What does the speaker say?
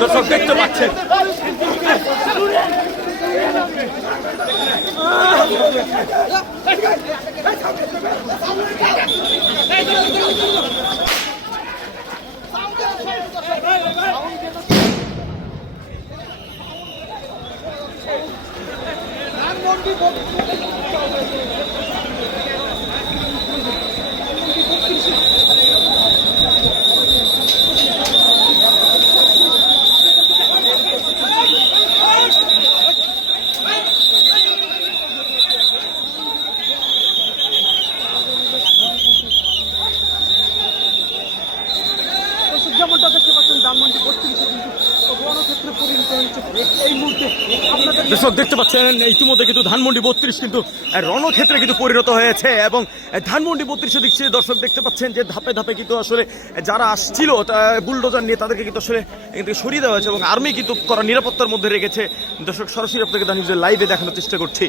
দর্শক দেখতে পাচ্ছেন যেমনটা দেখতে পাচ্ছেন ধানমন্ডি 32 কিন্তু রণক্ষেত্রে পরিণত হয়েছে এই মুহূর্তে। দর্শক দেখতে পাচ্ছেন ইতিমধ্যে কিন্তু ধানমন্ডি 32 কিন্তু রণক্ষেত্রে কিন্তু পরিণত হয়েছে এবং ধানমন্ডি 32 দিচ্ছে দর্শক দেখতে পাচ্ছেন যে ধাপে ধাপে কিন্তু আসলে যারা আসছিল বুলডোজার নিয়ে তাদেরকে কিন্তু আসলে সরিয়ে দেওয়া হয়েছে এবং আর্মি কিন্তু করা নিরাপত্তার মধ্যে রেখেছে। দর্শক সরাসরি আপনাকে নিউজের লাইভে দেখানোর চেষ্টা করছি।